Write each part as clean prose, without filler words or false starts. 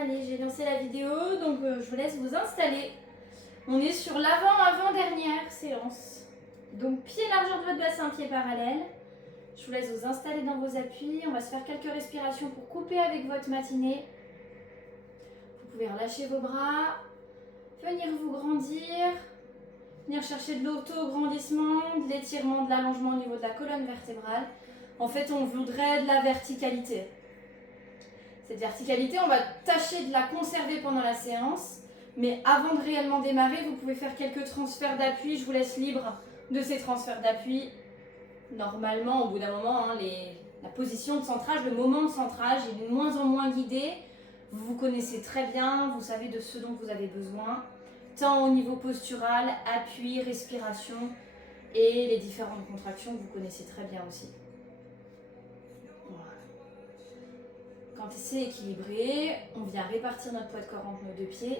Allez, j'ai lancé la vidéo, donc je vous laisse vous installer. On est sur l'avant-avant-dernière séance. Donc pied largeur de votre bassin, pied parallèle. Je vous laisse vous installer dans vos appuis. On va se faire quelques respirations pour couper avec votre matinée. Vous pouvez relâcher vos bras, venir vous grandir, venir chercher de l'auto-grandissement, de l'étirement, de l'allongement au niveau de la colonne vertébrale. En fait, on voudrait de la verticalité. Cette verticalité, on va tâcher de la conserver pendant la séance, mais avant de réellement démarrer, vous pouvez faire quelques transferts d'appui. Je vous laisse libre de ces transferts d'appui. Normalement, au bout d'un moment, la position de centrage, le moment de centrage est de moins en moins guidé. Vous vous connaissez très bien, vous savez de ce dont vous avez besoin, tant au niveau postural, appui, respiration et les différentes contractions, vous connaissez très bien aussi. Quand c'est équilibré, on vient répartir notre poids de corps entre nos deux pieds.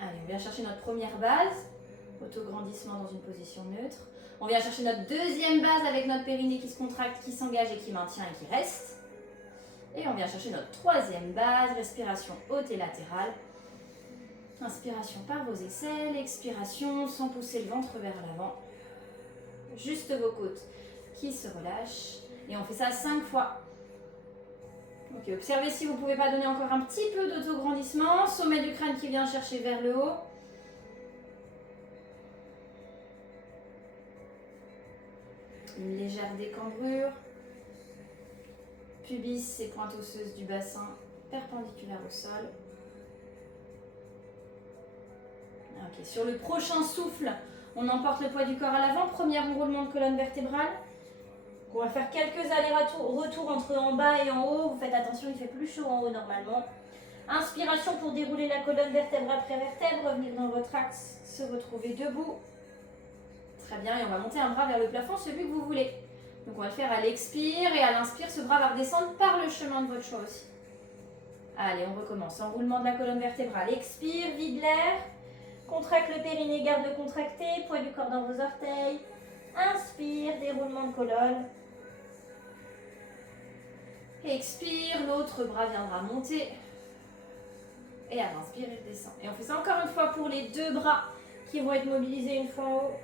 Allez, on vient chercher notre première base, autograndissement dans une position neutre. On vient chercher notre deuxième base avec notre périnée qui se contracte, qui s'engage et qui maintient et qui reste. Et on vient chercher notre troisième base, respiration haute et latérale. Inspiration par vos aisselles, expiration sans pousser le ventre vers l'avant. Juste vos côtes qui se relâchent. Et on fait ça 5 fois. Ok, observez si vous ne pouvez pas donner encore un petit peu d'autograndissement. Sommet du crâne qui vient chercher vers le haut. Une légère décambrure. Pubis et pointe osseuse du bassin perpendiculaire au sol. Ok, sur le prochain souffle, on emporte le poids du corps à l'avant. Premier enroulement de colonne vertébrale. On va faire quelques allers-retours entre en bas et en haut. Vous faites attention, il fait plus chaud en haut normalement. Inspiration pour dérouler la colonne vertèbre après vertèbre. Revenir dans votre axe, se retrouver debout. Très bien, et on va monter un bras vers le plafond, celui que vous voulez. Donc on va le faire à l'expire et à l'inspire, ce bras va redescendre par le chemin de votre choix aussi. Allez, on recommence. Enroulement de la colonne vertébrale. Expire, vide l'air. Contracte le périnée, garde contracté. Poids du corps dans vos orteils. Inspire, déroulement de colonne. Expire, l'autre bras viendra monter. Et à l'inspire, il descend. Et on fait ça encore une fois pour les deux bras qui vont être mobilisés une fois en haut.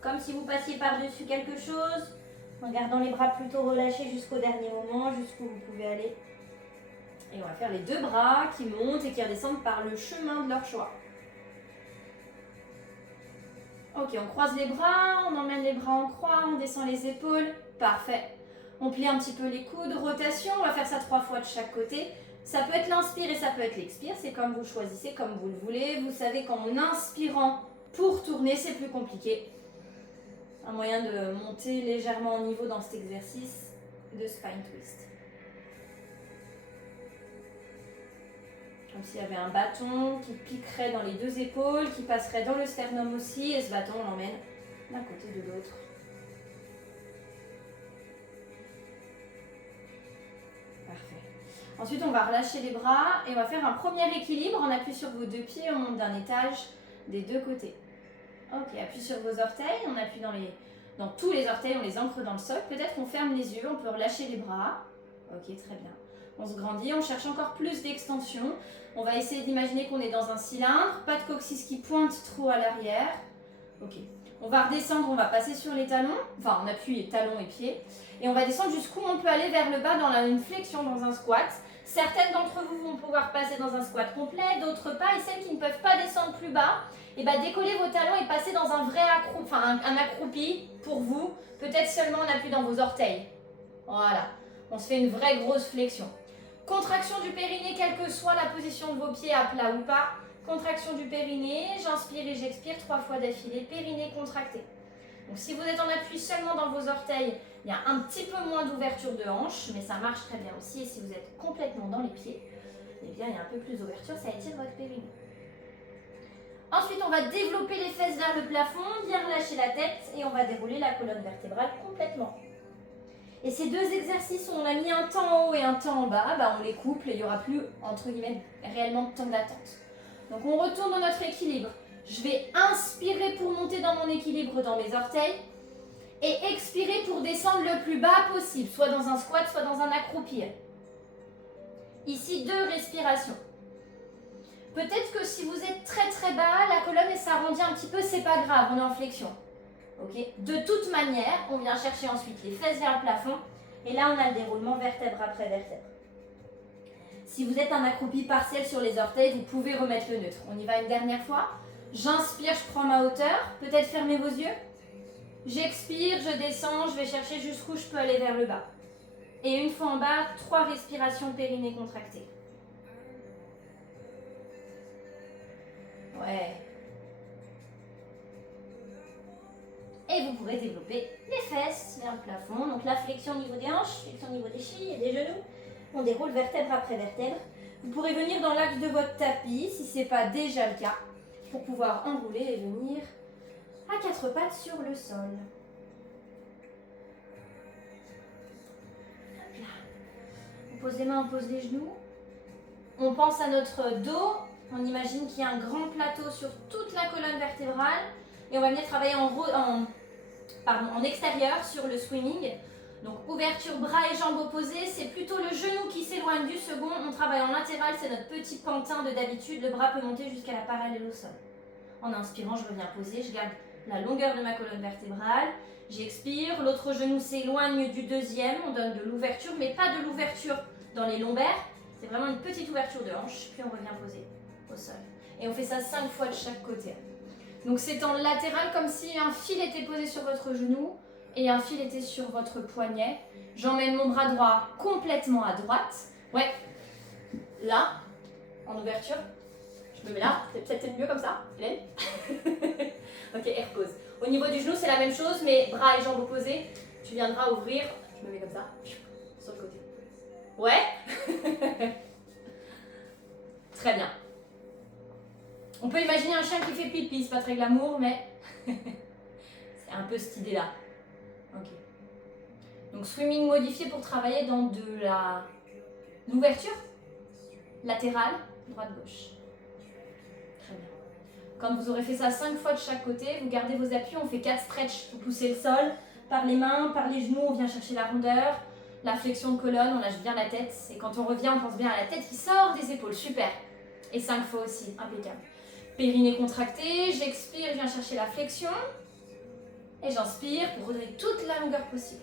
Comme si vous passiez par-dessus quelque chose, en gardant les bras plutôt relâchés jusqu'au dernier moment, jusqu'où vous pouvez aller. Et on va faire les deux bras qui montent et qui redescendent par le chemin de leur choix. Ok, on croise les bras, on emmène les bras en croix, on descend les épaules. Parfait. On plie un petit peu les coudes, rotation, on va faire ça 3 fois de chaque côté. Ça peut être l'inspire et ça peut être l'expire, c'est comme vous choisissez, comme vous le voulez. Vous savez qu'en inspirant pour tourner, c'est plus compliqué. Un moyen de monter légèrement en niveau dans cet exercice de spine twist. Comme s'il y avait un bâton qui piquerait dans les deux épaules, qui passerait dans le sternum aussi, et ce bâton, on l'emmène d'un côté de l'autre. Parfait. Ensuite, on va relâcher les bras et on va faire un premier équilibre. On appuie sur vos deux pieds, on monte d'un étage des deux côtés. Ok, appuie sur vos orteils, on appuie dans tous les orteils, on les ancre dans le sol. Peut-être qu'on ferme les yeux, on peut relâcher les bras. Ok, très bien. On se grandit, on cherche encore plus d'extension. On va essayer d'imaginer qu'on est dans un cylindre, pas de coccyx qui pointe trop à l'arrière. Ok. On va redescendre, on va passer sur les talons, enfin on appuie talons et pieds. Et on va descendre jusqu'où on peut aller vers le bas dans une flexion, dans un squat. Certaines d'entre vous vont pouvoir passer dans un squat complet, d'autres pas. Et celles qui ne peuvent pas descendre plus bas, décollez vos talons et passez dans un vrai un accroupi pour vous. Peut-être seulement on appuie dans vos orteils. Voilà. On se fait une vraie grosse flexion. Contraction du périnée, quelle que soit la position de vos pieds, à plat ou pas. Contraction du périnée, j'inspire et j'expire 3 fois d'affilée, périnée contracté. Donc si vous êtes en appui seulement dans vos orteils, il y a un petit peu moins d'ouverture de hanche, mais ça marche très bien aussi. Et si vous êtes complètement dans les pieds, eh bien il y a un peu plus d'ouverture, ça étire votre périnée. Ensuite, on va développer les fesses vers le plafond, bien relâcher la tête et on va dérouler la colonne vertébrale complètement. Et ces deux exercices où on a mis un temps en haut et un temps en bas, on les couple et il n'y aura plus, entre guillemets, réellement de temps d'attente. Donc on retourne dans notre équilibre. Je vais inspirer pour monter dans mon équilibre dans mes orteils et expirer pour descendre le plus bas possible, soit dans un squat, soit dans un accroupi. Ici, 2 respirations. Peut-être que si vous êtes très très bas, la colonne elle s'arrondit un petit peu, c'est pas grave, on est en flexion. Ok. De toute manière, on vient chercher ensuite les fesses vers le plafond. Et là, on a le déroulement vertèbre après vertèbre. Si vous êtes un accroupi partiel sur les orteils, vous pouvez remettre le neutre. On y va une dernière fois. J'inspire, je prends ma hauteur. Peut-être fermez vos yeux. J'expire, je descends, je vais chercher jusqu'où je peux aller vers le bas. Et une fois en bas, 3 respirations périnée contractées. Ouais. Et vous pourrez développer les fesses vers le plafond. Donc la flexion au niveau des hanches, flexion au niveau des chevilles et des genoux. On déroule vertèbre après vertèbre. Vous pourrez venir dans l'axe de votre tapis, si ce n'est pas déjà le cas, pour pouvoir enrouler et venir à 4 pattes sur le sol. Hop là. On pose les mains, on pose les genoux. On pense à notre dos. On imagine qu'il y a un grand plateau sur toute la colonne vertébrale. Et on va venir travailler en extérieur sur le swimming. Donc ouverture bras et jambes opposés, c'est plutôt le genou qui s'éloigne du second. On travaille en latéral, c'est notre petit pantin de d'habitude. Le bras peut monter jusqu'à la parallèle au sol. En inspirant, je reviens poser, je garde la longueur de ma colonne vertébrale. J'expire, l'autre genou s'éloigne du deuxième. On donne de l'ouverture, mais pas de l'ouverture dans les lombaires. C'est vraiment une petite ouverture de hanche, puis on revient poser au sol. Et on fait ça 5 fois de chaque côté. Donc c'est en latéral comme si un fil était posé sur votre genou et un fil était sur votre poignet. J'emmène mon bras droit complètement à droite. Ouais, là, en ouverture. Je me mets là, c'est peut-être mieux comme ça, Hélène. Ok, et repose. Au niveau du genou, c'est la même chose, mais bras et jambes opposés. Tu viendras ouvrir, je me mets comme ça, sur le côté. Ouais. Très bien. On peut imaginer un chien qui fait pipi, c'est pas très glamour, mais c'est un peu cette idée-là. Ok. Donc swimming modifié pour travailler dans de l'ouverture latérale, droite-gauche. Très bien. Quand vous aurez fait ça 5 fois de chaque côté, vous gardez vos appuis, on fait 4 stretch. Vous poussez le sol par les mains, par les genoux, on vient chercher la rondeur. La flexion de colonne, on lâche bien la tête. Et quand on revient, on pense bien à la tête qui sort des épaules. Super. Et 5 fois aussi, impeccable. Périnée contracté, j'expire, je viens chercher la flexion. Et j'inspire pour redonner toute la longueur possible.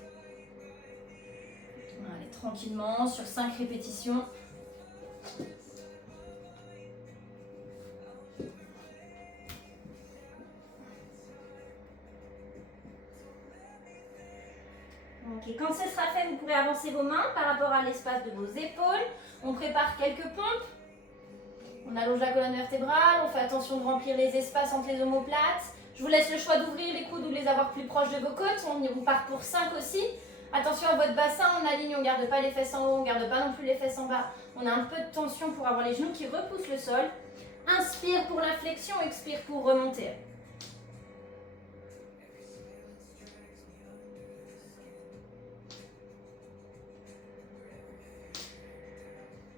Allez, tranquillement, sur 5 répétitions. Ok, quand ce sera fait, vous pourrez avancer vos mains par rapport à l'espace de vos épaules. On prépare quelques pompes. On allonge la colonne vertébrale, on fait attention de remplir les espaces entre les omoplates. Je vous laisse le choix d'ouvrir les coudes ou de les avoir plus proches de vos côtes. On part pour 5 aussi. Attention à votre bassin, on aligne, on ne garde pas les fesses en haut, on ne garde pas non plus les fesses en bas. On a un peu de tension pour avoir les genoux qui repoussent le sol. Inspire pour la flexion, expire pour remonter.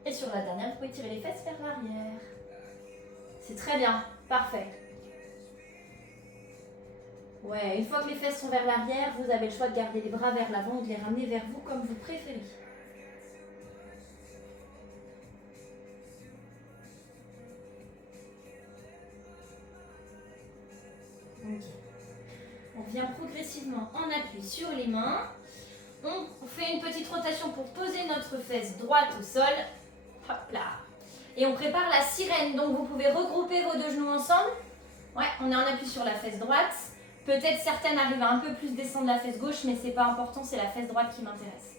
Et sur la dernière, vous pouvez tirer les fesses vers l'arrière. C'est très bien, parfait. Ouais, une fois que les fesses sont vers l'arrière, vous avez le choix de garder les bras vers l'avant ou de les ramener vers vous comme vous préférez. Ok. On vient progressivement en appui sur les mains. On fait une petite rotation pour poser notre fesse droite au sol. Hop là. Et on prépare la sirène. Donc vous pouvez regrouper vos deux genoux ensemble. Ouais, on est en appui sur la fesse droite. Peut-être certaines arrivent à un peu plus descendre la fesse gauche, mais c'est pas important, c'est la fesse droite qui m'intéresse.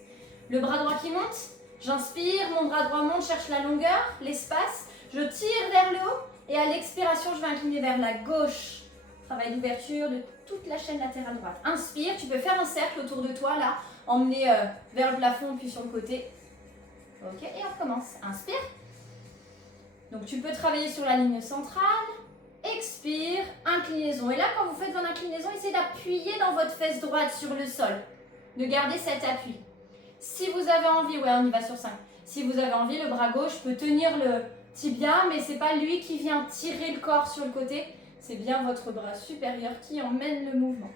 Le bras droit qui monte. J'inspire, mon bras droit monte, cherche la longueur, l'espace. Je tire vers le haut et à l'expiration, je vais incliner vers la gauche. Travail d'ouverture de toute la chaîne latérale droite. Inspire, tu peux faire un cercle autour de toi là. Emmener vers le plafond puis sur le côté. Ok, et on recommence. Inspire. Donc tu peux travailler sur la ligne centrale. Expire, inclinaison. Et là, quand vous faites votre inclinaison, essayez d'appuyer dans votre fesse droite sur le sol. De garder cet appui. Si vous avez envie, ouais, on y va sur 5. Si vous avez envie, le bras gauche peut tenir le tibia, mais c'est pas lui qui vient tirer le corps sur le côté. C'est bien votre bras supérieur qui emmène le mouvement.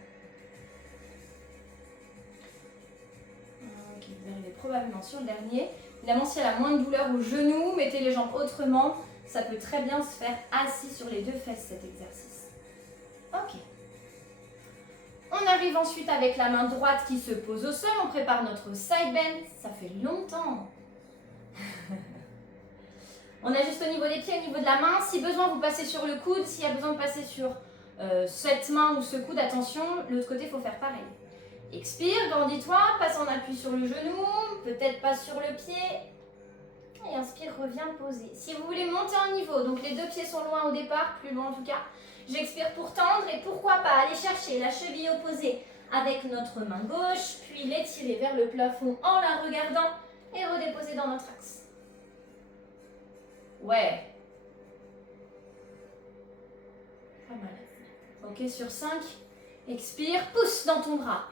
Ok, vous arrivez probablement sur le dernier. Évidemment, si elle a moins de douleur au genou, mettez les jambes autrement. Ça peut très bien se faire assis sur les deux fesses, cet exercice. Ok. On arrive ensuite avec la main droite qui se pose au sol. On prépare notre side bend. Ça fait longtemps. On ajuste au niveau des pieds, au niveau de la main. Si besoin, vous passez sur le coude. S'il y a besoin de passer sur cette main ou ce coude, attention, l'autre côté, il faut faire pareil. Expire, grandis-toi, passe en appui sur le genou, peut-être pas sur le pied. Et inspire, reviens poser. Si vous voulez monter en niveau, donc les deux pieds sont loin au départ, plus loin en tout cas, j'expire pour tendre et pourquoi pas aller chercher la cheville opposée avec notre main gauche, puis l'étirer vers le plafond en la regardant et redéposer dans notre axe. Ouais. Pas mal. Ok, sur 5. Expire, pousse dans ton bras.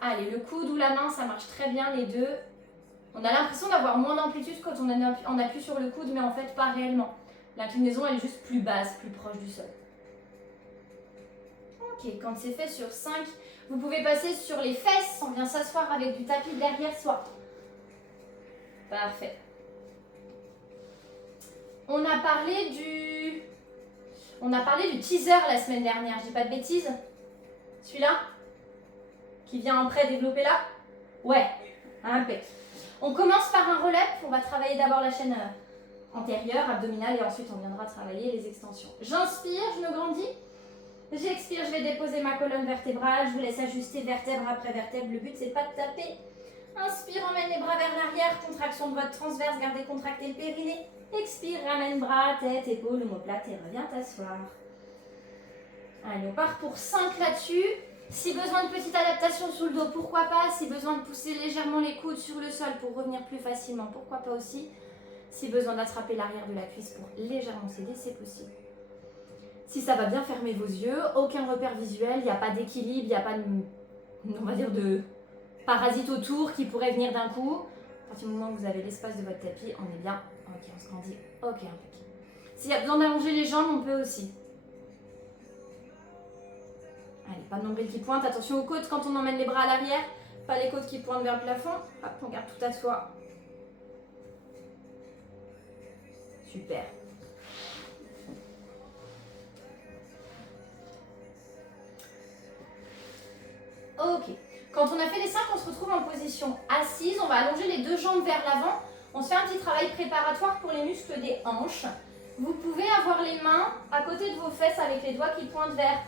Allez, le coude ou la main, ça marche très bien les deux. On a l'impression d'avoir moins d'amplitude quand on appuie sur le coude, mais en fait pas réellement. L'inclinaison, elle est juste plus basse, plus proche du sol. Ok, quand c'est fait sur 5, vous pouvez passer sur les fesses. On vient s'asseoir avec du tapis derrière soi. Parfait. On a parlé du teaser la semaine dernière, je dis pas de bêtises. Celui-là qui vient après développer là. Ouais, impec. On commence par un relais. On va travailler d'abord la chaîne antérieure, abdominale, et ensuite on viendra travailler les extensions. J'inspire, je me grandis. J'expire, je vais déposer ma colonne vertébrale. Je vous laisse ajuster vertèbre après vertèbre. Le but, c'est pas de taper. Inspire, emmène les bras vers l'arrière. Contraction de votre transverse, gardez contracté le périnée. Expire, ramène bras, tête, épaules, omoplate et reviens t'asseoir. Allez, on part pour 5 là-dessus. Si besoin de petite adaptation sous le dos, pourquoi pas. Si besoin de pousser légèrement les coudes sur le sol pour revenir plus facilement, pourquoi pas aussi. Si besoin d'attraper l'arrière de la cuisse pour légèrement céder, c'est possible. Si ça va bien, fermez vos yeux. Aucun repère visuel, il n'y a pas d'équilibre, il n'y a pas de, on va dire, de parasite autour qui pourrait venir d'un coup. À partir du moment où vous avez l'espace de votre tapis, on est bien. Ok, on se grandit. Ok, impeccable. S'il y a besoin d'allonger les jambes, on peut aussi. Allez, pas de nombril qui pointe. Attention aux côtes quand on emmène les bras à l'arrière. Pas les côtes qui pointent vers le plafond. Hop, on garde tout à soi. Super. Ok. Quand on a fait les 5, on se retrouve en position assise. On va allonger les deux jambes vers l'avant. On se fait un petit travail préparatoire pour les muscles des hanches. Vous pouvez avoir les mains à côté de vos fesses avec les doigts qui pointent vers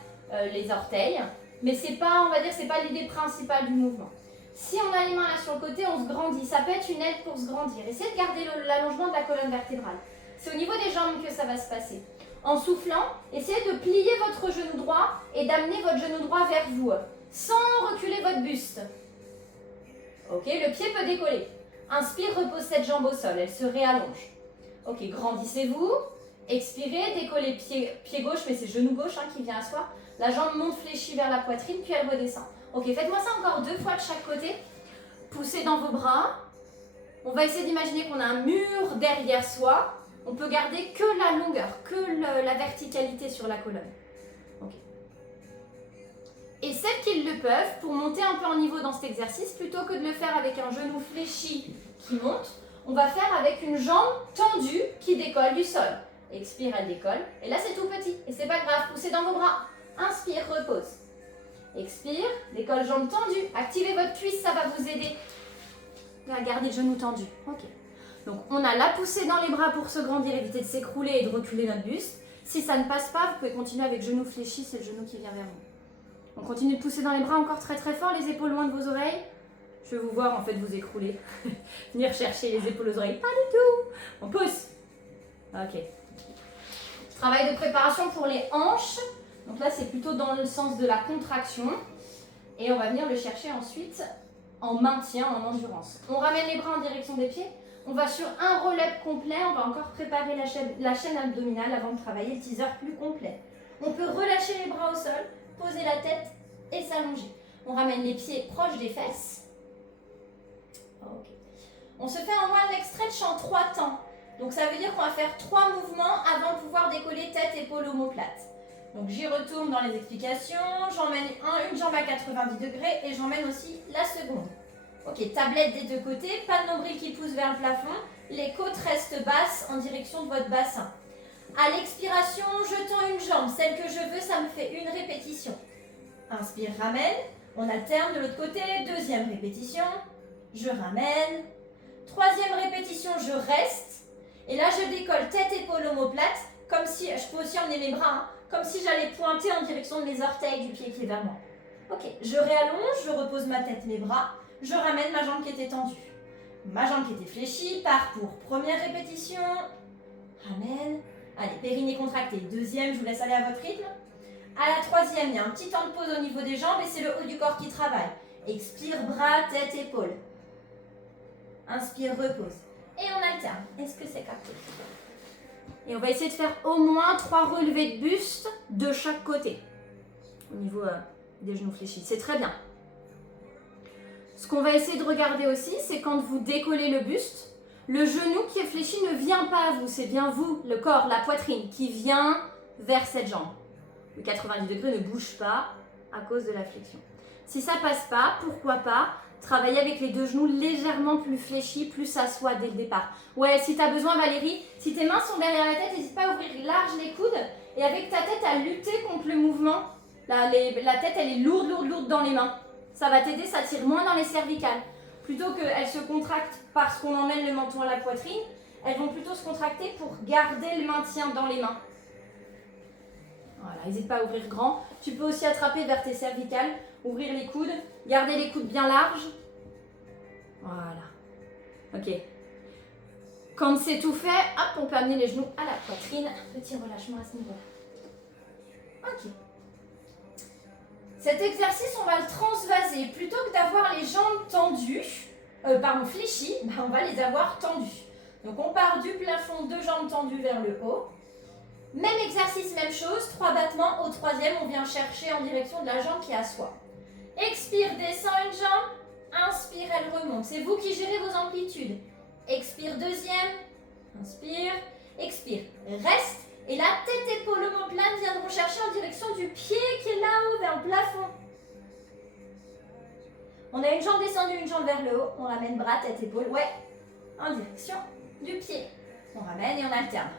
les orteils. Mais c'est pas, on va dire, c'est pas l'idée principale du mouvement. Si on a les mains là sur le côté, on se grandit. Ça peut être une aide pour se grandir. Essayez de garder l'allongement de la colonne vertébrale. C'est au niveau des jambes que ça va se passer. En soufflant, essayez de plier votre genou droit et d'amener votre genou droit vers vous, sans reculer votre buste. Ok, le pied peut décoller. Inspire, repose cette jambe au sol, elle se réallonge. Ok, grandissez-vous. Expirez, décollez pied gauche, mais c'est genou gauche qui vient asseoir. La jambe monte fléchie vers la poitrine, puis elle redescend. Ok, faites-moi ça encore 2 fois de chaque côté. Poussez dans vos bras. On va essayer d'imaginer qu'on a un mur derrière soi. On peut garder que la longueur, que la verticalité sur la colonne. Ok. Et celles qui le peuvent, pour monter un peu en niveau dans cet exercice, plutôt que de le faire avec un genou fléchi qui monte, on va faire avec une jambe tendue qui décolle du sol. Expire, elle décolle. Et là, c'est tout petit. Et c'est pas grave, poussez dans vos bras. Inspire, repose. Expire, décolle, jambe tendue. Activez votre cuisse, ça va vous aider à garder le genou tendu. Ok. Donc, on a la poussée dans les bras pour se grandir, éviter de s'écrouler et de reculer notre buste. Si ça ne passe pas, vous pouvez continuer avec genou fléchi, c'est le genou qui vient vers vous. On continue de pousser dans les bras encore très très fort, les épaules loin de vos oreilles. Je vais vous voir en fait vous écrouler. Venir chercher les épaules aux oreilles. Pas du tout. On pousse. Ok. Travail de préparation pour les hanches. Donc là, c'est plutôt dans le sens de la contraction. Et on va venir le chercher ensuite en maintien, en endurance. On ramène les bras en direction des pieds. On va sur un relève complet. On va encore préparer la chaîne abdominale avant de travailler le teaser plus complet. On peut relâcher les bras au sol, poser la tête et s'allonger. On ramène les pieds proches des fesses. Okay. On se fait en one leg stretch en 3 temps. Donc ça veut dire qu'on va faire 3 mouvements avant de pouvoir décoller tête, épaule, omoplate. Donc j'y retourne dans les explications. J'emmène une jambe à 90 degrés et j'emmène aussi la seconde. Ok, tablette des deux côtés, pas de nombril qui pousse vers le plafond. Les côtes restent basses en direction de votre bassin. À l'expiration, je tends une jambe. Celle que je veux, ça me fait une répétition. Inspire, ramène. On alterne de l'autre côté. Deuxième répétition. Je ramène. Troisième répétition, je reste. Et là, je décolle tête, épaule, omoplate. Comme si, je peux aussi emmener mes bras, hein, comme si j'allais pointer en direction de mes orteils du pied qui est vers moi. Ok, je réallonge, je repose ma tête, mes bras. Je ramène ma jambe qui était tendue. Ma jambe qui était fléchie part pour première répétition. Ramène. Allez, périnée contracté. Deuxième, je vous laisse aller à votre rythme. À la troisième, il y a un petit temps de pause au niveau des jambes et c'est le haut du corps qui travaille. Expire, bras, tête, épaule. Inspire, repose. Et on alterne. Est-ce que c'est capté? Et on va essayer de faire au moins 3 relevés de buste de chaque côté. Au niveau des genoux fléchis. C'est très bien. Ce qu'on va essayer de regarder aussi, c'est quand vous décollez le buste, le genou qui est fléchi ne vient pas à vous. C'est bien vous, le corps, la poitrine, qui vient vers cette jambe. Le 90 degrés ne bouge pas à cause de la flexion. Si ça passe pas, pourquoi pas travailler avec les deux genoux légèrement plus fléchis, plus ça soit dès le départ. Ouais, si tu as besoin, Valérie, si tes mains sont derrière la tête, n'hésite pas à ouvrir large les coudes et avec ta tête à lutter contre le mouvement. La tête, elle est lourde, lourde, lourde dans les mains. Ça va t'aider, ça tire moins dans les cervicales. Plutôt qu'elles se contractent parce qu'on emmène le menton à la poitrine, elles vont plutôt se contracter pour garder le maintien dans les mains. Voilà, n'hésite pas à ouvrir grand. Tu peux aussi attraper vers tes cervicales, ouvrir les coudes, garder les coudes bien larges. Voilà. Ok. Quand c'est tout fait, hop, on peut amener les genoux à la poitrine. Petit relâchement à ce niveau-là. Ok. Cet exercice, on va le transvaser. Plutôt que d'avoir les jambes tendues, fléchies, on va les avoir tendues. Donc on part du plafond, 2 jambes tendues vers le haut. Même exercice, même chose, 3 battements. Au troisième, on vient chercher en direction de la jambe qui est à soi. Expire, descend une jambe. Inspire, elle remonte. C'est vous qui gérez vos amplitudes. Expire, deuxième. Inspire. Expire. Reste. Et la tête, épaule, omoplate viendront chercher en direction du pied qui est là-haut, vers le plafond. On a une jambe descendue, une jambe vers le haut. On ramène bras, tête, épaule. Ouais. En direction du pied. On ramène et on alterne.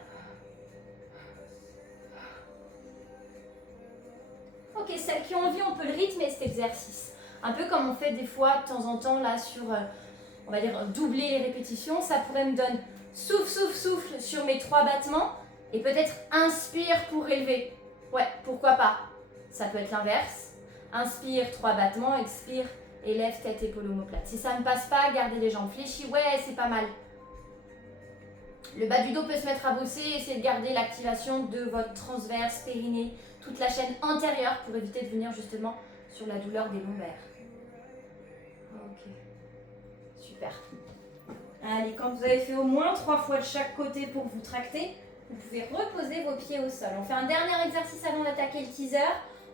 Ok, celles qui ont envie, on peut le rythmer cet exercice. Un peu comme on fait des fois de temps en temps là sur, on va dire, doubler les répétitions. Ça pourrait me donner souffle, souffle, souffle sur mes 3 battements et peut-être inspire pour élever. Ouais, pourquoi pas. Ça peut être l'inverse. Inspire, 3 battements, expire, élève, tête, épaule, omoplate. Si ça ne passe pas, gardez les jambes fléchies. Ouais, c'est pas mal. Le bas du dos peut se mettre à bosser, essayez de garder l'activation de votre transverse, périnée, toute la chaîne antérieure pour éviter de venir justement sur la douleur des lombaires. Ok, super. Allez, quand vous avez fait au moins 3 fois de chaque côté pour vous tracter, vous pouvez reposer vos pieds au sol. On fait un dernier exercice avant d'attaquer le teaser.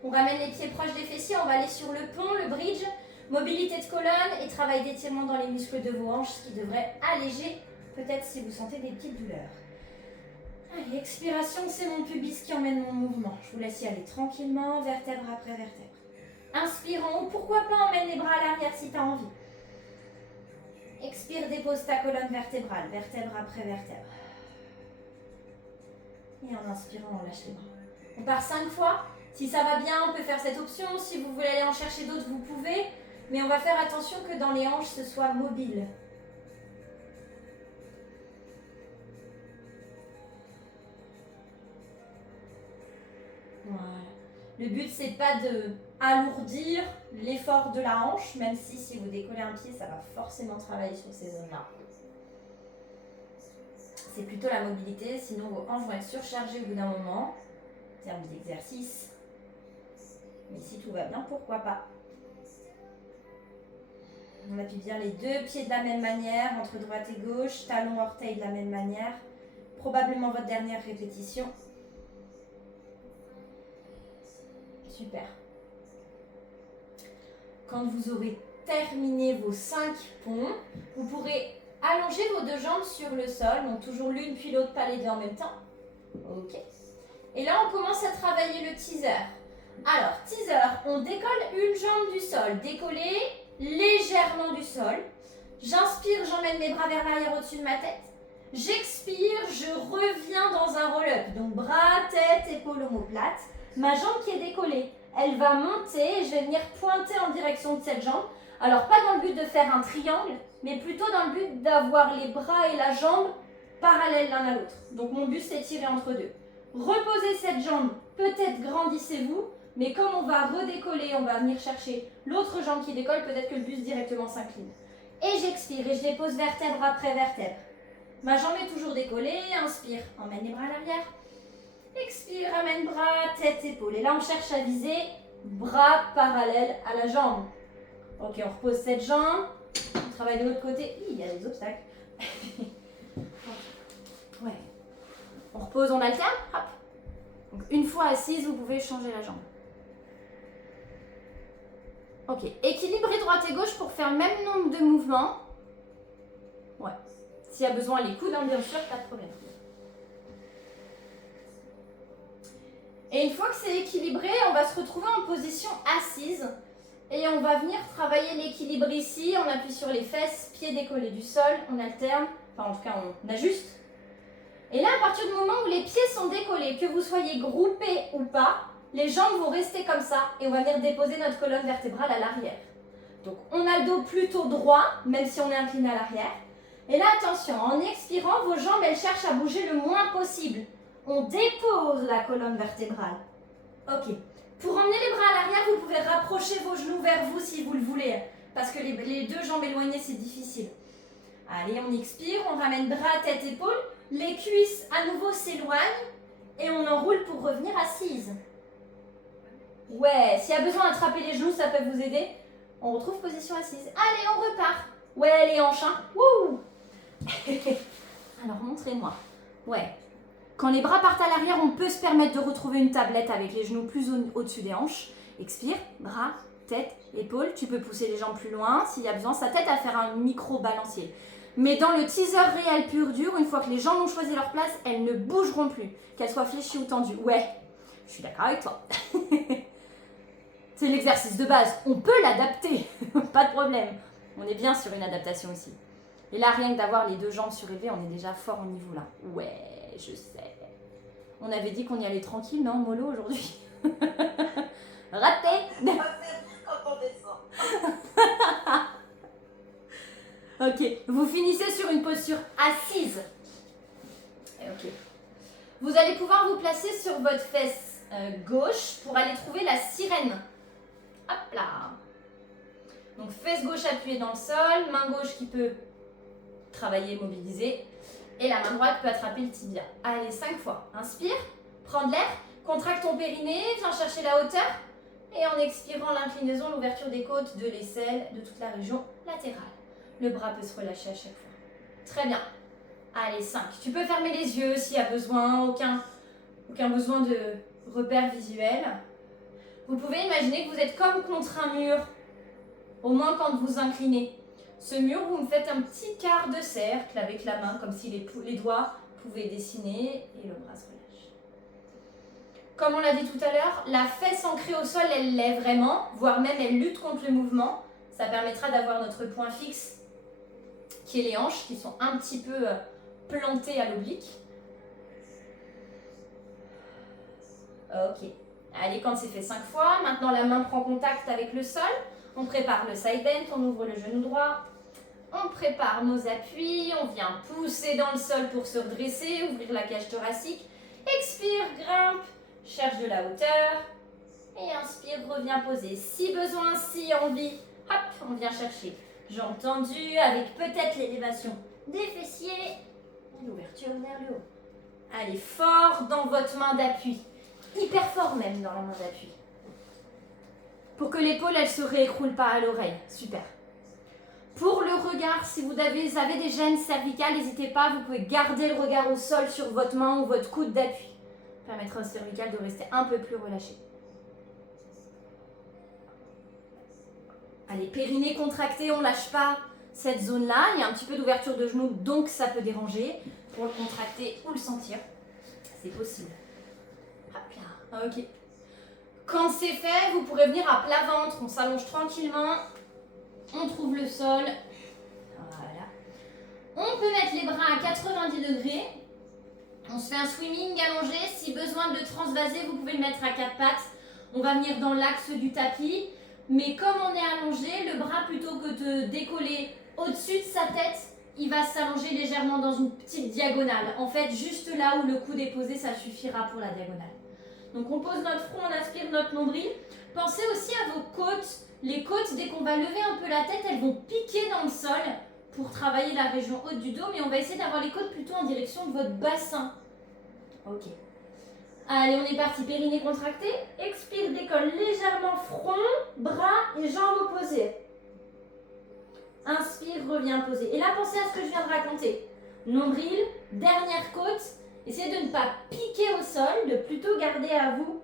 On ramène les pieds proches des fessiers, on va aller sur le pont, le bridge, mobilité de colonne et travail d'étirement dans les muscles de vos hanches, ce qui devrait alléger peut-être si vous sentez des petites douleurs. Allez, expiration, c'est mon pubis qui emmène mon mouvement. Je vous laisse y aller tranquillement, vertèbre après vertèbre. Inspire en haut, pourquoi pas emmène les bras à l'arrière si tu as envie. Expire, dépose ta colonne vertébrale, vertèbre après vertèbre. Et en inspirant, on lâche les bras. On part 5 fois. Si ça va bien, on peut faire cette option. Si vous voulez aller en chercher d'autres, vous pouvez. Mais on va faire attention que dans les hanches, ce soit mobile. Voilà. Le but, c'est pas de alourdir l'effort de la hanche, même si vous décollez un pied, ça va forcément travailler sur ces zones-là. C'est plutôt la mobilité, sinon vos hanches vont être surchargées au bout d'un moment, en termes d'exercice. Mais si tout va bien, pourquoi pas. On appuie bien les 2 pieds de la même manière, entre droite et gauche, talon, orteil de la même manière. Probablement votre dernière répétition. Super. Quand vous aurez terminé vos 5 ponts, vous pourrez allonger vos 2 jambes sur le sol, donc toujours l'une puis l'autre, pas les 2 en même temps. Ok. Et là, on commence à travailler le teaser. Alors, teaser, on décolle une jambe du sol. Décoller, légèrement du sol. J'inspire, j'emmène mes bras vers l'arrière au-dessus de ma tête. J'expire, je reviens dans un roll-up. Donc bras, tête, épaules omoplates. Ma jambe qui est décollée, elle va monter et je vais venir pointer en direction de cette jambe. Alors pas dans le but de faire un triangle, mais plutôt dans le but d'avoir les bras et la jambe parallèles l'un à l'autre. Donc mon buste est tiré entre deux. Reposez cette jambe, peut-être grandissez-vous, mais comme on va redécoller, on va venir chercher l'autre jambe qui décolle, peut-être que le buste directement s'incline. Et j'expire et je dépose vertèbre après vertèbre. Ma jambe est toujours décollée, inspire, emmène les bras à l'arrière. Expire, amène bras, tête, épaule. Et là on cherche à viser bras parallèles à la jambe. Ok, on repose cette jambe, on travaille de l'autre côté. Il y a des obstacles. Ouais. On repose, on alterne, hop. Donc une fois assise, vous pouvez changer la jambe. Ok, équilibrez droite et gauche pour faire le même nombre de mouvements. Ouais. S'il y a besoin, les coudes, hein, bien sûr, pas de problème. Et une fois que c'est équilibré, on va se retrouver en position assise. Et on va venir travailler l'équilibre ici. On appuie sur les fesses, pieds décollés du sol, on alterne. Enfin, en tout cas, on ajuste. Et là, à partir du moment où les pieds sont décollés, que vous soyez groupés ou pas, les jambes vont rester comme ça et on va venir déposer notre colonne vertébrale à l'arrière. Donc, on a le dos plutôt droit, même si on est incliné à l'arrière. Et là, attention, en expirant, vos jambes, elles cherchent à bouger le moins possible. On dépose la colonne vertébrale. Ok. Pour emmener les bras à l'arrière, vous pouvez rapprocher vos genoux vers vous si vous le voulez. Parce que les deux jambes éloignées, c'est difficile. Allez, on expire, on ramène bras, tête, épaules. Les cuisses à nouveau s'éloignent. Et on enroule pour revenir assise. Ouais, s'il y a besoin d'attraper les genoux, ça peut vous aider. On retrouve position assise. Allez, on repart. Ouais, les hanches, hein. Wouh. Alors, montrez-moi. Ouais. Quand les bras partent à l'arrière, on peut se permettre de retrouver une tablette avec les genoux plus au-dessus des hanches. Expire, bras, tête, épaules. Tu peux pousser les jambes plus loin s'il y a besoin. Ça t'aide à faire un micro-balancier. Mais dans le teaser réel pur dur, une fois que les jambes ont choisi leur place, elles ne bougeront plus. Qu'elles soient fléchies ou tendues. Ouais, je suis d'accord avec toi. C'est l'exercice de base. On peut l'adapter. Pas de problème. On est bien sur une adaptation aussi. Et là, rien que d'avoir les deux jambes surélevées, on est déjà fort au niveau là. Ouais, je sais. On avait dit qu'on y allait tranquille, non, mollo, aujourd'hui? Raté. Quand on descend. Ok, vous finissez sur une posture assise. Ok. Vous allez pouvoir vous placer sur votre fesse gauche pour aller trouver la sirène. Hop là. Donc fesse gauche appuyée dans le sol, main gauche qui peut travailler, mobiliser. Et la main droite peut attraper le tibia. Allez, 5 fois. Inspire, prends de l'air, contracte ton périnée, viens chercher la hauteur. Et en expirant, l'inclinaison, l'ouverture des côtes, de l'aisselle, de toute la région latérale. Le bras peut se relâcher à chaque fois. Très bien. Allez, 5. Tu peux fermer les yeux s'il y a besoin, aucun besoin de repère visuel. Vous pouvez imaginer que vous êtes comme contre un mur, au moins quand vous inclinez. Ce mur, vous me faites un petit quart de cercle avec la main, comme si les doigts pouvaient dessiner et le bras se relâche. Comme on l'a dit tout à l'heure, la fesse ancrée au sol, elle l'est vraiment, voire même elle lutte contre le mouvement. Ça permettra d'avoir notre point fixe, qui est les hanches, qui sont un petit peu plantées à l'oblique. Ok. Allez, quand c'est fait 5 fois, maintenant la main prend contact avec le sol. On prépare le side bend, on ouvre le genou droit. On prépare nos appuis, on vient pousser dans le sol pour se redresser, ouvrir la cage thoracique. Expire, grimpe, cherche de la hauteur. Et inspire, reviens poser. Si besoin, si envie, hop, on vient chercher. Jambes tendues avec peut-être l'élévation des fessiers et l'ouverture vers le haut. Allez, fort dans votre main d'appui. Hyper fort même dans la main d'appui. Pour que l'épaule, elle se réécroule pas à l'oreille. Super. Pour le regard, si vous avez des gênes cervicales, n'hésitez pas, vous pouvez garder le regard au sol sur votre main ou votre coude d'appui. Ça permettra au cervical de rester un peu plus relâché. Allez, périnée contracté, on ne lâche pas cette zone-là. Il y a un petit peu d'ouverture de genou, donc ça peut déranger. Pour le contracter ou le sentir, c'est possible. Hop là, ok. Quand c'est fait, vous pourrez venir à plat ventre, on s'allonge tranquillement. On trouve le sol. Voilà. On peut mettre les bras à 90 degrés. On se fait un swimming allongé. Si besoin de le transvaser, vous pouvez le mettre à 4 pattes. On va venir dans l'axe du tapis. Mais comme on est allongé, le bras, plutôt que de décoller au-dessus de sa tête, il va s'allonger légèrement dans une petite diagonale. En fait, juste là où le coude est posé, ça suffira pour la diagonale. Donc on pose notre front, on aspire notre nombril. Pensez aussi à vos côtes. Les côtes, dès qu'on va lever un peu la tête, elles vont piquer dans le sol pour travailler la région haute du dos. Mais on va essayer d'avoir les côtes plutôt en direction de votre bassin. Ok. Allez, on est parti. Périnée contracté. Expire, décolle légèrement front, bras et jambes opposées. Inspire, reviens poser. Et là, pensez à ce que je viens de raconter. Nombril, dernière côte. Essayez de ne pas piquer au sol, de plutôt garder à vous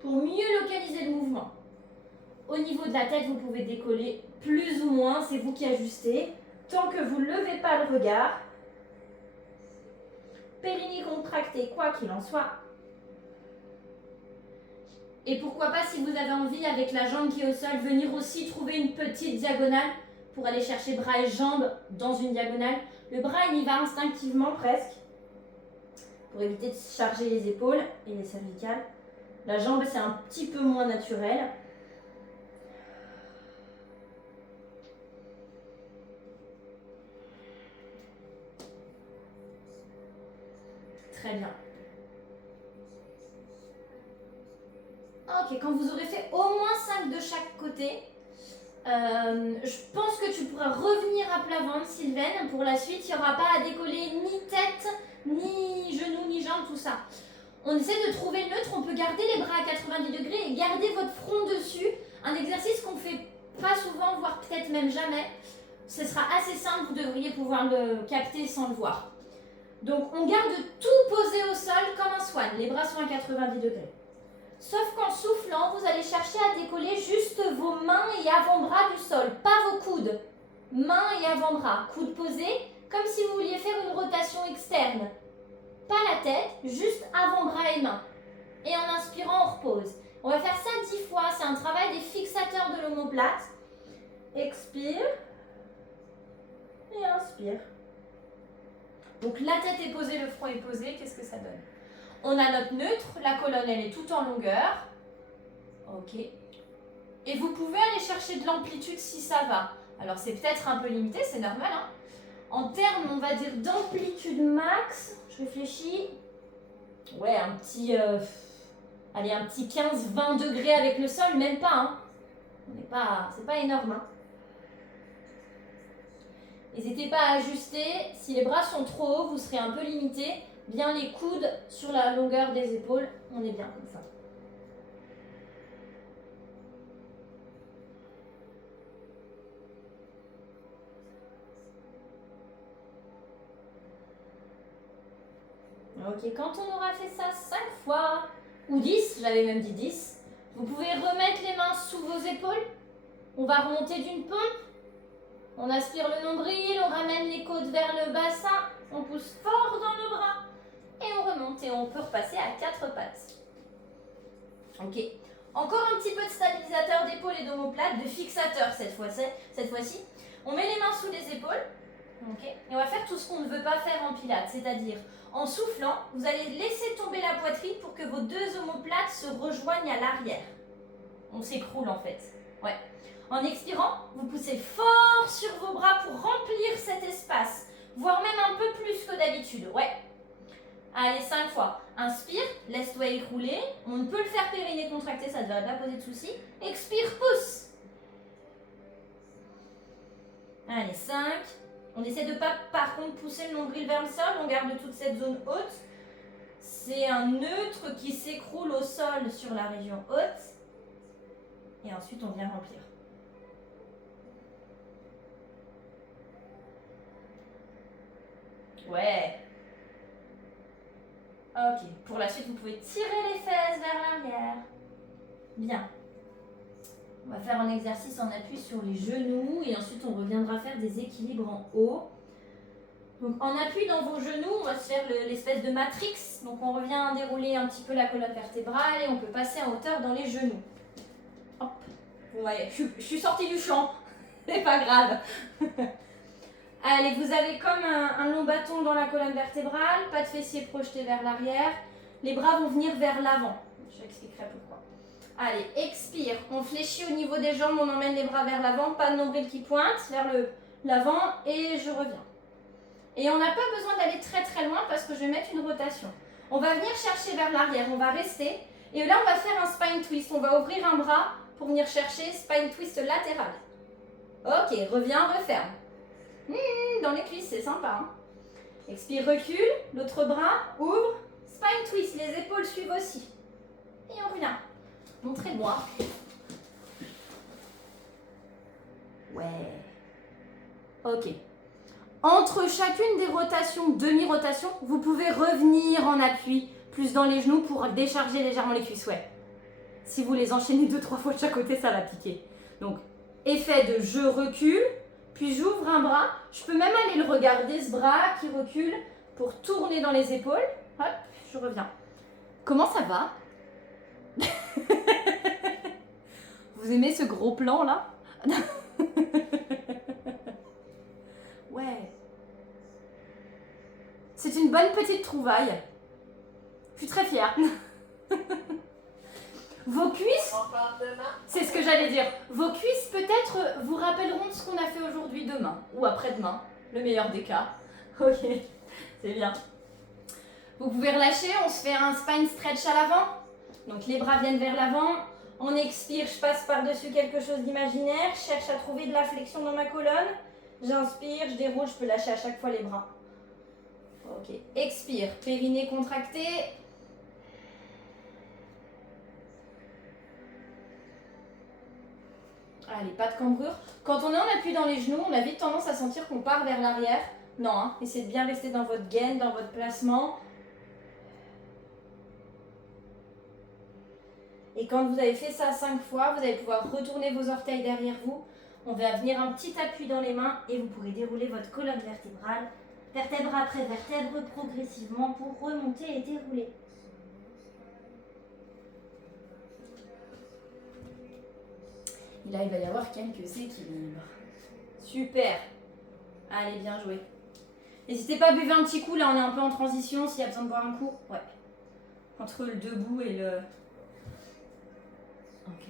pour mieux localiser le mouvement. Au niveau de la tête, vous pouvez décoller plus ou moins, c'est vous qui ajustez. Tant que vous ne levez pas le regard. Périnée contractée, quoi qu'il en soit. Et pourquoi pas, si vous avez envie, avec la jambe qui est au sol, venir aussi trouver une petite diagonale pour aller chercher bras et jambes dans une diagonale. Le bras, il y va instinctivement presque, pour éviter de charger les épaules et les cervicales. La jambe, c'est un petit peu moins naturel. Très bien. Ok, quand vous aurez fait au moins 5 de chaque côté, je pense que tu pourras revenir à plat ventre, Sylvaine. Pour la suite, il n'y aura pas à décoller ni tête, ni genoux, ni jambes, tout ça. On essaie de trouver le neutre, on peut garder les bras à 90 degrés et garder votre front dessus. Un exercice qu'on ne fait pas souvent, voire peut-être même jamais. Ce sera assez simple, vous devriez pouvoir le capter sans le voir. Donc on garde tout posé au sol comme un swan, les bras sont à 90 degrés. Sauf qu'en soufflant, vous allez chercher à décoller juste vos mains et avant-bras du sol, pas vos coudes. Mains et avant-bras, coudes posés, comme si vous vouliez faire une rotation externe. Pas la tête, juste avant-bras et mains. Et en inspirant, on repose. On va faire ça 10 fois, c'est un travail des fixateurs de l'omoplate. Expire et inspire. Donc la tête est posée, le front est posé, qu'est-ce que ça donne? On a notre neutre, la colonne elle est tout en longueur. Ok. Et vous pouvez aller chercher de l'amplitude si ça va. Alors c'est peut-être un peu limité, c'est normal. Hein. En termes, on va dire d'amplitude max, je réfléchis. Ouais, un petit, allez, un petit 15-20 degrés avec le sol, même pas. Hein. C'est pas énorme. Hein. N'hésitez pas à ajuster. Si les bras sont trop hauts, vous serez un peu limité. Bien les coudes sur la longueur des épaules. On est bien comme ça. Ok, quand on aura fait ça 5 fois, ou 10, j'avais même dit 10, vous pouvez remettre les mains sous vos épaules. On va remonter d'une pompe. On aspire le nombril, on ramène les côtes vers le bassin, on pousse fort dans le bras et on remonte et on peut repasser à 4 pattes. Ok. Encore un petit peu de stabilisateur d'épaule et d'omoplate, de fixateur cette fois-ci. On met les mains sous les épaules. Ok. Et on va faire tout ce qu'on ne veut pas faire en pilates, c'est-à-dire en soufflant, vous allez laisser tomber la poitrine pour que vos deux omoplates se rejoignent à l'arrière. On s'écroule en fait. Ouais. En expirant, vous poussez fort sur vos bras pour remplir cet espace, voire même un peu plus que d'habitude. Ouais. Allez, 5 fois. Inspire, laisse-toi écrouler. On peut le faire périnée contracté, ça ne devrait pas poser de soucis. Expire, pousse. Allez, 5. On essaie de ne pas, par contre, pousser le nombril vers le sol. On garde toute cette zone haute. C'est un neutre qui s'écroule au sol sur la région haute. Et ensuite, on vient remplir. Ouais. Ok. Pour la suite, vous pouvez tirer les fesses vers l'arrière. Bien. On va faire un exercice en appui sur les genoux et ensuite on reviendra faire des équilibres en haut. Donc en appui dans vos genoux, on va se faire l'espèce de matrix. Donc on revient dérouler un petit peu la colonne vertébrale et on peut passer en hauteur dans les genoux. Hop. Vous voyez, je suis sortie du champ. C'est pas grave. Allez, vous avez comme un long bâton dans la colonne vertébrale, pas de fessiers projetés vers l'arrière. Les bras vont venir vers l'avant. Je expliquerai pourquoi. Allez, expire. On fléchit au niveau des jambes, on emmène les bras vers l'avant, pas de nombril qui pointe, vers l'avant et je reviens. Et on n'a pas besoin d'aller très très loin parce que je vais mettre une rotation. On va venir chercher vers l'arrière, on va rester. Et là, on va faire un spine twist. On va ouvrir un bras pour venir chercher spine twist latéral. Ok, reviens, referme. Dans les cuisses, c'est sympa. Hein. Expire, recule. L'autre bras, ouvre. Spine twist, les épaules suivent aussi. Et on revient. Montrez-moi. Ouais. Ok. Entre chacune des rotations, demi-rotations, vous pouvez revenir en appui, plus dans les genoux pour décharger légèrement les cuisses. Ouais. Si vous les enchaînez 2-3 fois de chaque côté, ça va piquer. Donc, effet de je recule, puis j'ouvre un bras. Je peux même aller le regarder, ce bras qui recule, pour tourner dans les épaules. Hop, je reviens. Comment ça va? Vous aimez ce gros plan là? Ouais. C'est une bonne petite trouvaille. Je suis très fière. Vos cuisses, On parle demain. c'est ce que j'allais dire. Vos cuisses peut-être vous rappelleront de ce qu'on a fait aujourd'hui demain ou après-demain, le meilleur des cas. Ok, c'est bien. Vous pouvez relâcher, on se fait un spine stretch à l'avant. Donc les bras viennent vers l'avant. On expire, je passe par-dessus quelque chose d'imaginaire. Je cherche à trouver de la flexion dans ma colonne. J'inspire, je déroule, je peux lâcher à chaque fois les bras. Ok, expire, périnée contracté. Allez, pas de cambrure. Quand on est en appui dans les genoux, on a vite tendance à sentir qu'on part vers l'arrière. Non, hein, essayez de bien rester dans votre gaine, dans votre placement. Et quand vous avez fait ça 5 fois, vous allez pouvoir retourner vos orteils derrière vous. On va venir un petit appui dans les mains et vous pourrez dérouler votre colonne vertébrale, vertèbre après vertèbre, progressivement pour remonter et dérouler. Et là, il va y avoir quelques équilibres. Super. Allez, bien joué. N'hésitez pas à buvez un petit coup, là on est un peu en transition, s'il y a besoin de boire un coup. Ouais. Entre le debout et le... Ok.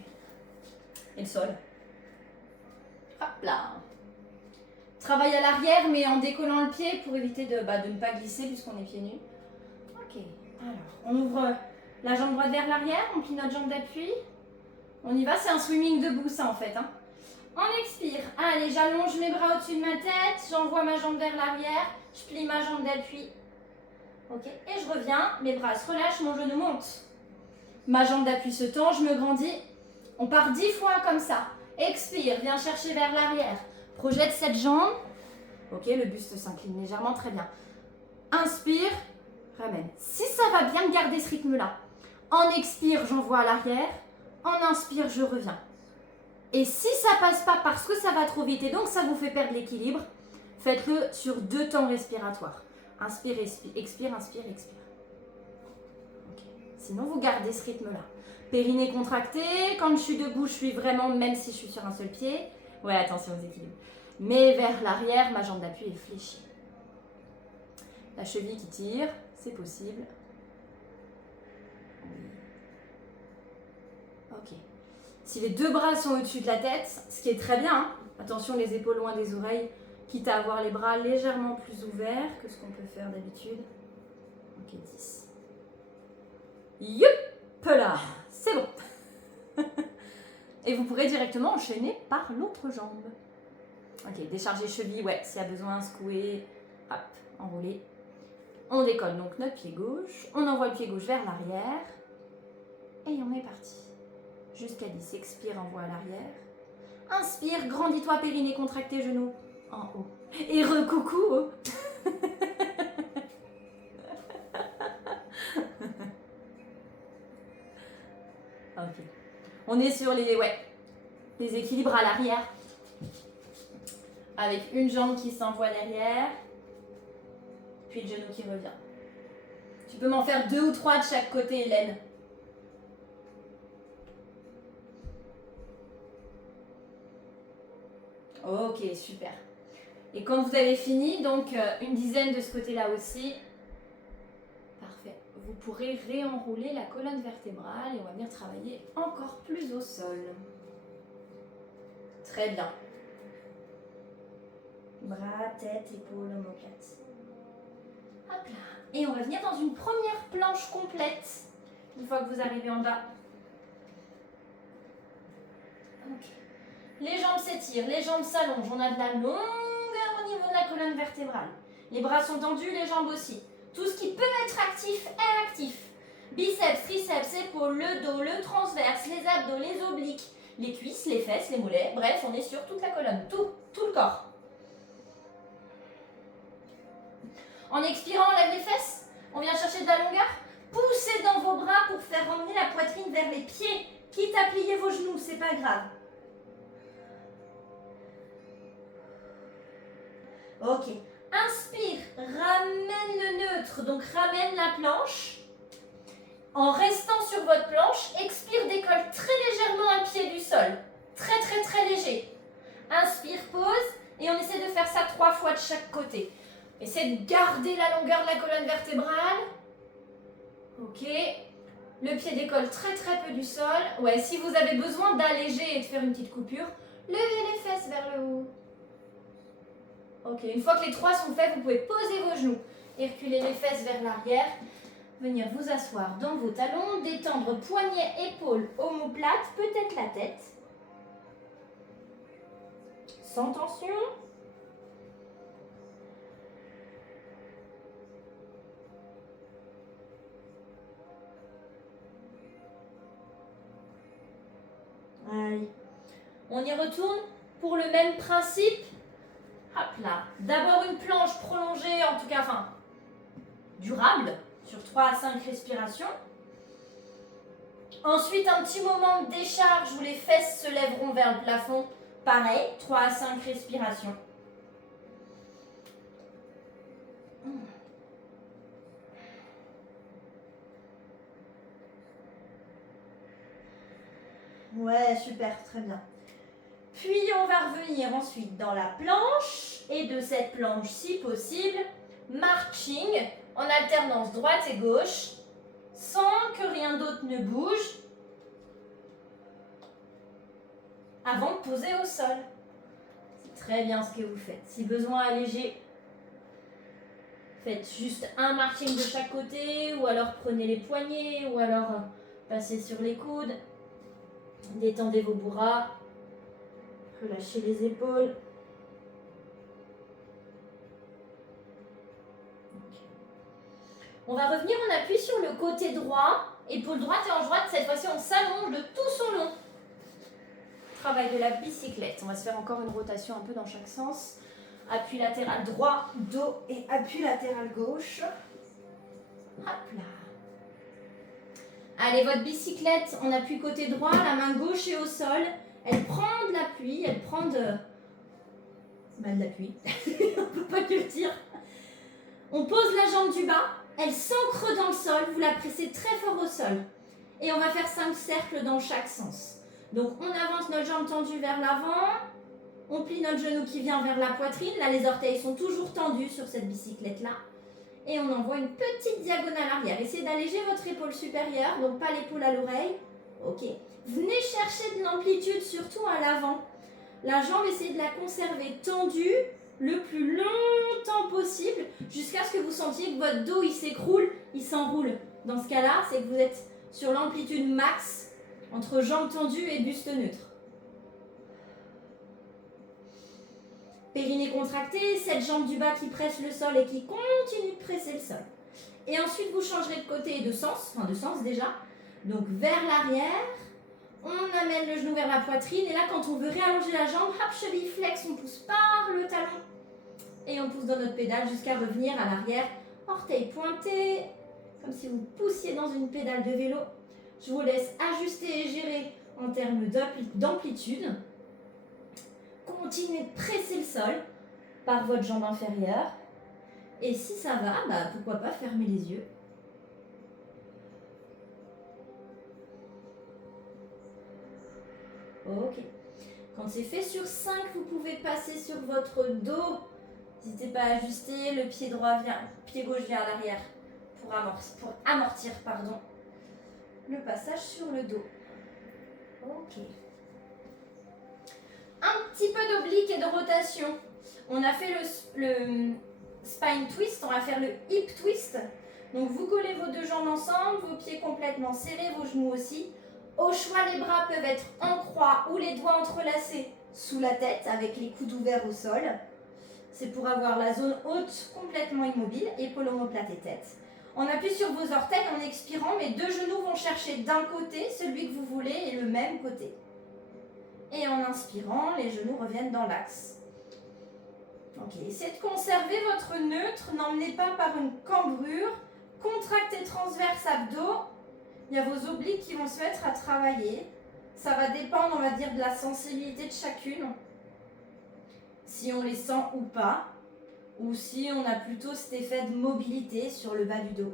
Et le sol. Hop là. Travaille à l'arrière, mais en décollant le pied pour éviter de ne pas glisser puisqu'on est pieds nus. Ok. Alors, on ouvre la jambe droite vers l'arrière, on plie notre jambe d'appui. On y va, c'est un swimming debout ça en fait. Hein. On expire. Allez, j'allonge mes bras au-dessus de ma tête, j'envoie ma jambe vers l'arrière, je plie ma jambe d'appui. Ok. Et je reviens, mes bras se relâchent, mon genou monte. Ma jambe d'appui se tend, je me grandis. On part 10 fois comme ça. Expire, viens chercher vers l'arrière. Projette cette jambe. Ok, le buste s'incline légèrement, très bien. Inspire, ramène. Si ça va bien, gardez ce rythme-là. En expire, j'envoie à l'arrière. En inspire, je reviens. Et si ça passe pas parce que ça va trop vite et donc ça vous fait perdre l'équilibre, faites-le sur 2 temps respiratoires. Inspire, expire, inspire, expire. Okay. Sinon, vous gardez ce rythme-là. Périnée contracté. Quand je suis debout, je suis vraiment, même si je suis sur un seul pied. Ouais, attention aux équilibres. Mais vers l'arrière, ma jambe d'appui est fléchie. La cheville qui tire, c'est possible. Ok. Si les 2 bras sont au-dessus de la tête, ce qui est très bien, hein, attention les épaules loin des oreilles, quitte à avoir les bras légèrement plus ouverts que ce qu'on peut faire d'habitude. Ok, 10. Youp là, c'est bon. Et vous pourrez directement enchaîner par l'autre jambe. Ok, décharger cheville, ouais, s'il y a besoin, secouer, hop, enrouler. On décolle donc notre pied gauche, on envoie le pied gauche vers l'arrière, et on est parti. Jusqu'à 10, expire, envoie à l'arrière. Inspire, grandis-toi, périnée contracté, genoux en haut. Et recoucou haut. Ok. On est sur les équilibres à l'arrière. Avec une jambe qui s'envoie derrière. Puis le genou qui revient. Tu peux m'en faire 2 ou 3 de chaque côté, Hélène. Ok, super. Et quand vous avez fini, donc une dizaine de ce côté-là aussi. Parfait. Vous pourrez réenrouler la colonne vertébrale et on va venir travailler encore plus au sol. Très bien. Bras, tête, épaules, omoplate. Hop là. Et on va venir dans une première planche complète une fois que vous arrivez en bas. Ok. Les jambes s'étirent, les jambes s'allongent. On a de la longueur au niveau de la colonne vertébrale. Les bras sont tendus, les jambes aussi. Tout ce qui peut être actif est actif. Biceps, triceps, épaules, le dos, le transverse, les abdos, les obliques, les cuisses, les fesses, les mollets. Bref, on est sur toute la colonne, tout le corps. En expirant, on lève les fesses. On vient chercher de la longueur. Poussez dans vos bras pour faire emmener la poitrine vers les pieds. Quitte à plier vos genoux, c'est pas grave. Ok. Inspire, ramène le neutre, donc ramène la planche. En restant sur votre planche, expire, décolle très légèrement un pied du sol. Très léger. Inspire, pause, et on essaie de faire ça 3 fois de chaque côté. Essayez de garder la longueur de la colonne vertébrale. Ok. Le pied décolle très peu du sol. Ouais, si vous avez besoin d'alléger et de faire une petite coupure, levez les fesses vers le haut. Ok, une fois que les 3 sont faits, vous pouvez poser vos genoux et reculer les fesses vers l'arrière. Venir vous asseoir dans vos talons, détendre poignets, épaules, omoplate, peut-être la tête. Sans tension. Allez. On y retourne pour le même principe. Hop là. D'abord une planche prolongée, en tout cas, durable, sur 3 à 5 respirations. Ensuite, un petit moment de décharge où les fesses se lèveront vers le plafond. Pareil, 3 à 5 respirations. Ouais, super, très bien. Puis on va revenir ensuite dans la planche et de cette planche, si possible, marching en alternance droite et gauche sans que rien d'autre ne bouge avant de poser au sol. C'est très bien ce que vous faites. Si besoin, allégez. Faites juste un marching de chaque côté ou alors prenez les poignets ou alors passez sur les coudes. Détendez vos bras. Relâchez les épaules. On va revenir, on appuie sur le côté droit, épaule droite et hanche droite. Cette fois-ci, on s'allonge de tout son long. Travail de la bicyclette. On va se faire encore une rotation un peu dans chaque sens. Appui latéral droit, dos et appui latéral gauche. Hop là. Allez, votre bicyclette, on appuie côté droit, la main gauche est au sol. Elle prend de l'appui, elle prend de l'appui. On ne peut pas que le dire. On pose la jambe du bas, elle s'ancre dans le sol, vous la pressez très fort au sol. Et on va faire 5 cercles dans chaque sens. Donc on avance notre jambe tendue vers l'avant, on plie notre genou qui vient vers la poitrine. Là, les orteils sont toujours tendus sur cette bicyclette-là. Et on envoie une petite diagonale arrière. Essayez d'alléger votre épaule supérieure, donc pas l'épaule à l'oreille. Ok. Venez chercher de l'amplitude, surtout à l'avant. La jambe, essayez de la conserver tendue le plus longtemps possible jusqu'à ce que vous sentiez que votre dos il s'écroule, il s'enroule. Dans ce cas-là, c'est que vous êtes sur l'amplitude max entre jambes tendues et buste neutre. Périnée contracté, cette jambe du bas qui presse le sol et qui continue de presser le sol. Et ensuite, vous changerez de côté et de sens déjà. Donc vers l'arrière, on amène le genou vers la poitrine. Et là, quand on veut réallonger la jambe, hop, cheville flex, on pousse par le talon. Et on pousse dans notre pédale jusqu'à revenir à l'arrière. Orteils pointés, comme si vous poussiez dans une pédale de vélo. Je vous laisse ajuster et gérer en termes d'amplitude. Continuez de presser le sol par votre jambe inférieure. Et si ça va, pourquoi pas fermer les yeux. Ok. Quand c'est fait sur 5, vous pouvez passer sur votre dos. N'hésitez pas à ajuster, le pied gauche vient à l'arrière pour amortir le passage sur le dos. Ok. Un petit peu d'oblique et de rotation. On a fait le spine twist, on va faire le hip twist. Donc vous collez vos deux jambes ensemble, vos pieds complètement serrés, vos genoux aussi. Au choix, les bras peuvent être en croix ou les doigts entrelacés sous la tête avec les coudes ouverts au sol. C'est pour avoir la zone haute complètement immobile, épaules omoplates et tête. On appuie sur vos orteils en expirant, mes deux genoux vont chercher d'un côté celui que vous voulez et le même côté. Et en inspirant, les genoux reviennent dans l'axe. Ok, essayez de conserver votre neutre, n'emmenez pas par une cambrure. Contractez transverse abdos. Il y a vos obliques qui vont se mettre à travailler. Ça va dépendre, on va dire, de la sensibilité de chacune. Si on les sent ou pas. Ou si on a plutôt cet effet de mobilité sur le bas du dos.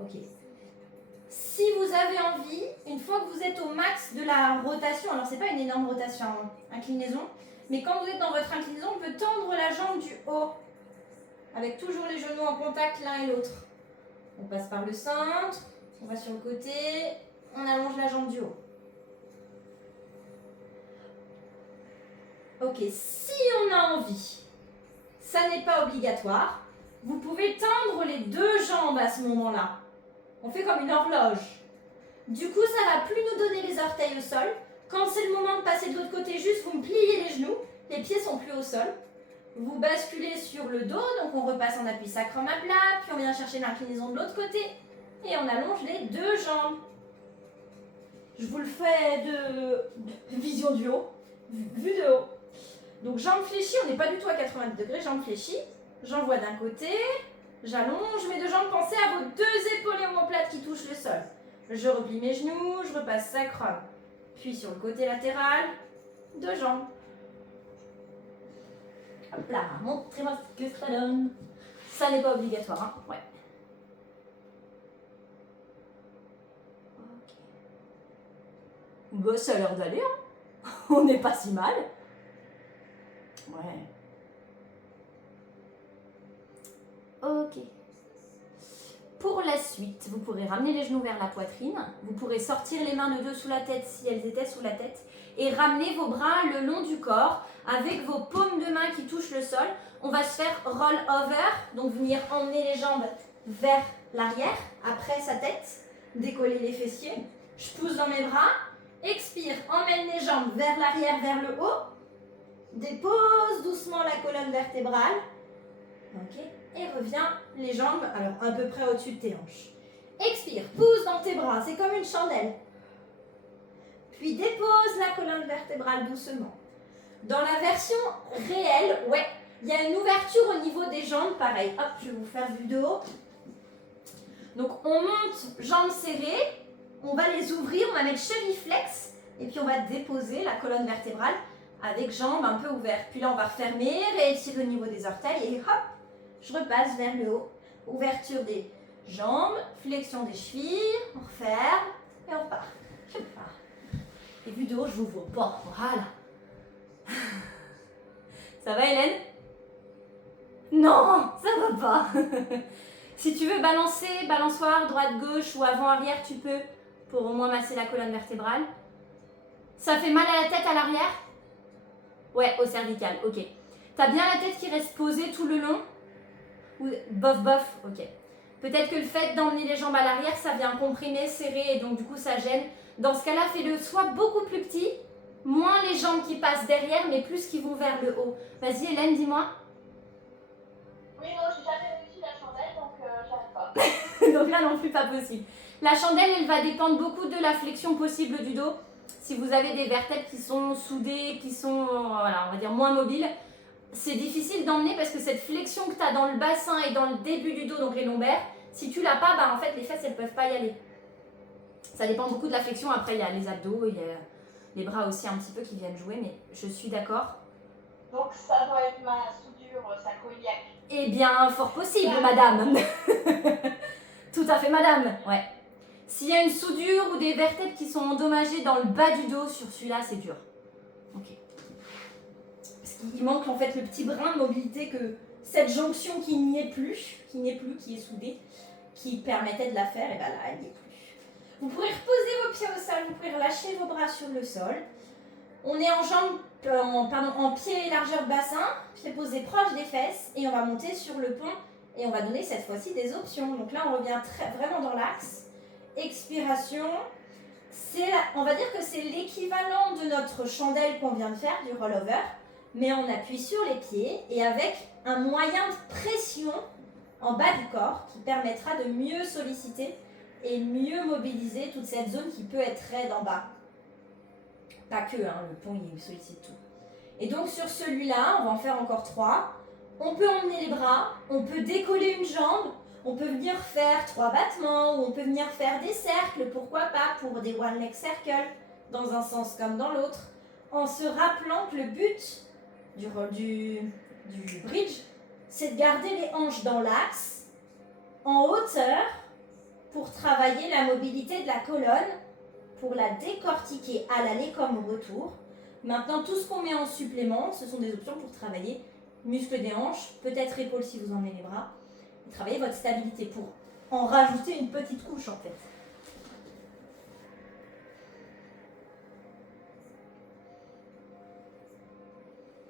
Ok. Si vous avez envie, une fois que vous êtes au max de la rotation, alors c'est pas une énorme rotation, inclinaison, mais quand vous êtes dans votre inclinaison, on peut tendre la jambe du haut, avec toujours les genoux en contact l'un et l'autre. On passe par le centre, on va sur le côté, on allonge la jambe du haut. Ok, si on a envie, ça n'est pas obligatoire, vous pouvez tendre les deux jambes à ce moment-là. On fait comme une horloge. Du coup, ça va plus nous donner les orteils au sol. Quand c'est le moment de passer de l'autre côté, juste vous me pliez les genoux, les pieds sont plus au sol. Vous basculez sur le dos, donc on repasse en appui sacrum à plat, puis on vient chercher l'inclinaison de l'autre côté. Et on allonge les deux jambes. Je vous le fais de vision du haut, vue de haut. Donc jambes fléchies, on n'est pas du tout à 90 degrés, jambes fléchies. J'envoie d'un côté, j'allonge mes deux jambes, pensez à vos deux épaules omoplates qui touchent le sol. Je replie mes genoux, je repasse sacrum. Puis sur le côté latéral, deux jambes. Hop là, montrez-moi ce que ça donne. Ça n'est pas obligatoire, hein. Ouais. Ok. Bah, ça a l'air d'aller, hein. On n'est pas si mal. Ouais. Ok. Pour la suite, vous pourrez ramener les genoux vers la poitrine. Vous pourrez sortir les mains de dessous la tête si elles étaient sous la tête. Et ramener vos bras le long du corps avec vos paumes de main qui touchent le sol. On va se faire roll over. Donc venir emmener les jambes vers l'arrière, après sa tête. Décoller les fessiers. Je pousse dans mes bras. Expire, emmène les jambes vers l'arrière, vers le haut. Dépose doucement la colonne vertébrale. Ok. Et reviens les jambes, alors à peu près au-dessus de tes hanches. Expire, pousse dans tes bras, c'est comme une chandelle. Puis dépose la colonne vertébrale doucement. Dans la version réelle, ouais, il y a une ouverture au niveau des jambes, pareil. Hop, je vais vous faire vue de haut. Donc on monte, jambes serrées, on va les ouvrir, on va mettre cheville flex, et puis on va déposer la colonne vertébrale avec jambes un peu ouvertes. Puis là on va refermer, réétirer au niveau des orteils, et hop, je repasse vers le haut. Ouverture des jambes, flexion des chevilles, on referme et on repart. Je repars. Et vue de haut, je vous vois pas. Voilà. Ça va, Hélène? Non, ça va pas. Si tu veux balancer, balançoire, droite-gauche ou avant-arrière, tu peux pour au moins masser la colonne vertébrale. Ça fait mal à la tête à l'arrière? Ouais, au cervical, ok. T'as bien la tête qui reste posée tout le long? Ou bof bof, ok. Peut-être que le fait d'emmener les jambes à l'arrière, ça vient comprimer, serrer et donc du coup ça gêne. Dans ce cas-là, fais-le soit beaucoup plus petit, moins les jambes qui passent derrière, mais plus qui vont vers le haut. Vas-y Hélène, dis-moi. Oui, non, j'ai jamais réussi la chandelle, donc j'arrive pas. Donc là non plus pas possible. La chandelle, elle va dépendre beaucoup de la flexion possible du dos. Si vous avez des vertèbres qui sont soudées, qui sont, voilà, on va dire moins mobiles, c'est difficile d'emmener parce que cette flexion que tu as dans le bassin et dans le début du dos, donc les lombaires, si tu l'as pas, bah en fait les fesses elles peuvent pas y aller. Ça dépend beaucoup de la flexion. Après il y a les abdos, il y a les bras aussi un petit peu qui viennent jouer, mais je suis d'accord. Donc ça doit être ma soudure sacro-iliaque. Eh bien, fort possible, madame. Tout à fait, madame. Ouais. S'il y a une soudure ou des vertèbres qui sont endommagées dans le bas du dos, sur celui-là, c'est dur. Ok. Parce qu'il manque en fait le petit brin de mobilité que cette jonction qui n'y est plus, qui est soudée, qui permettait de la faire, et bien là, elle n'y est plus. Vous pourrez reposer vos pieds au sol, vous pourrez relâcher vos bras sur le sol. On est en pied largeur de bassin, pieds posés proche des fesses, et on va monter sur le pont, et on va donner cette fois-ci des options. Donc là, on revient vraiment dans l'axe. Expiration. On va dire que c'est l'équivalent de notre chandelle qu'on vient de faire, du rollover, mais on appuie sur les pieds, et avec un moyen de pression en bas du corps, qui permettra de mieux solliciter et mieux mobiliser toute cette zone qui peut être raide en bas. Pas que, hein, le pont il sollicite tout. Et donc sur celui-là, on va en faire encore 3. On peut emmener les bras, on peut décoller une jambe, on peut venir faire 3 battements, ou on peut venir faire des cercles, pourquoi pas, pour des one leg circles, dans un sens comme dans l'autre, en se rappelant que le but du bridge, c'est de garder les hanches dans l'axe, en hauteur, pour travailler la mobilité de la colonne, pour la décortiquer à l'aller comme au retour. Maintenant, tout ce qu'on met en supplément, ce sont des options pour travailler muscles des hanches, peut-être épaules si vous emmenez les bras, et travailler votre stabilité pour en rajouter une petite couche en fait.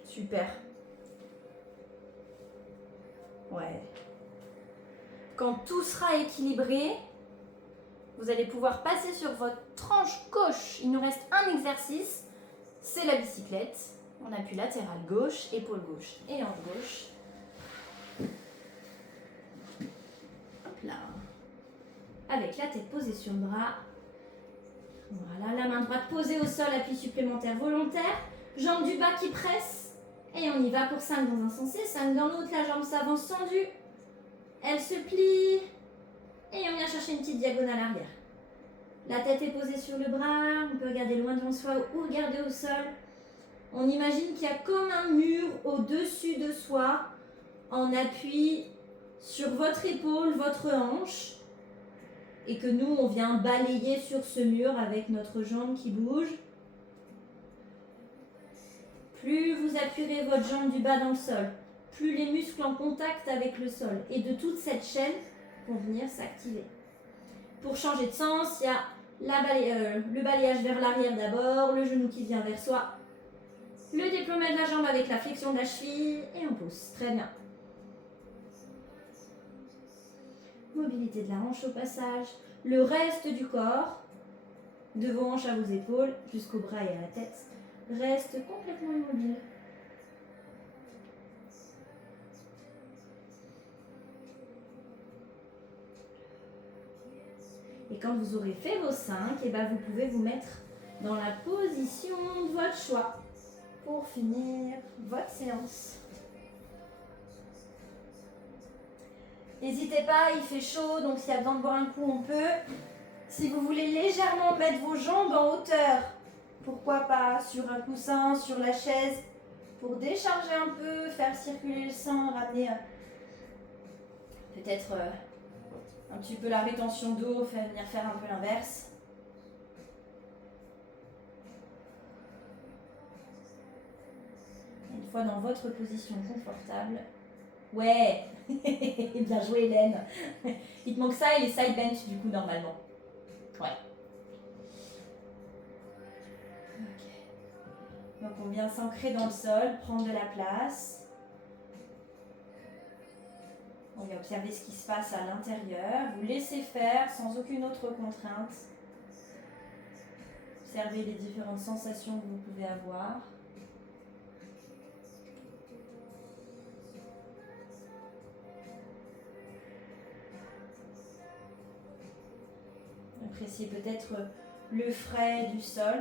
Super. Ouais. Quand tout sera équilibré, vous allez pouvoir passer sur votre tranche gauche. Il nous reste un exercice, c'est la bicyclette. On appuie latéral gauche, épaule gauche et hanche gauche. Hop là. Avec la tête posée sur le bras. Voilà, la main droite posée au sol, appui supplémentaire volontaire. Jambe du bas qui presse. Et on y va pour 5 dans un sens et 5 dans l'autre. La jambe s'avance tendue. Elle se plie. Et on vient chercher une petite diagonale arrière. La tête est posée sur le bras. On peut regarder loin devant soi ou regarder au sol. On imagine qu'il y a comme un mur au-dessus de soi, en appui sur votre épaule, votre hanche, et que nous, on vient balayer sur ce mur avec notre jambe qui bouge. Plus vous appuierez votre jambe du bas dans le sol, plus les muscles en contact avec le sol et de toute cette chaîne vont venir s'activer. Pour changer de sens, il y a le balayage vers l'arrière d'abord, le genou qui vient vers soi, le déploiement de la jambe avec la flexion de la cheville et on pousse. Très bien. Mobilité de la hanche au passage. Le reste du corps, de vos hanches à vos épaules, jusqu'aux bras et à la tête, reste complètement immobile. Et quand vous aurez fait vos 5, et ben vous pouvez vous mettre dans la position de votre choix pour finir votre séance. N'hésitez pas, il fait chaud, donc s'il y a besoin de boire un coup, on peut. Si vous voulez légèrement mettre vos jambes en hauteur, pourquoi pas sur un coussin, sur la chaise, pour décharger un peu, faire circuler le sang, ramener peut-être un petit peu la rétention d'eau, venir faire un peu l'inverse. Une fois dans votre position confortable. Ouais, bien joué Hélène. Il te manque ça et les side bench du coup normalement. Ouais. Ok. Donc on vient s'ancrer dans le sol, prendre de la place. On vient observer ce qui se passe à l'intérieur. Vous laissez faire sans aucune autre contrainte. Observez les différentes sensations que vous pouvez avoir. Appréciez peut-être le frais du sol.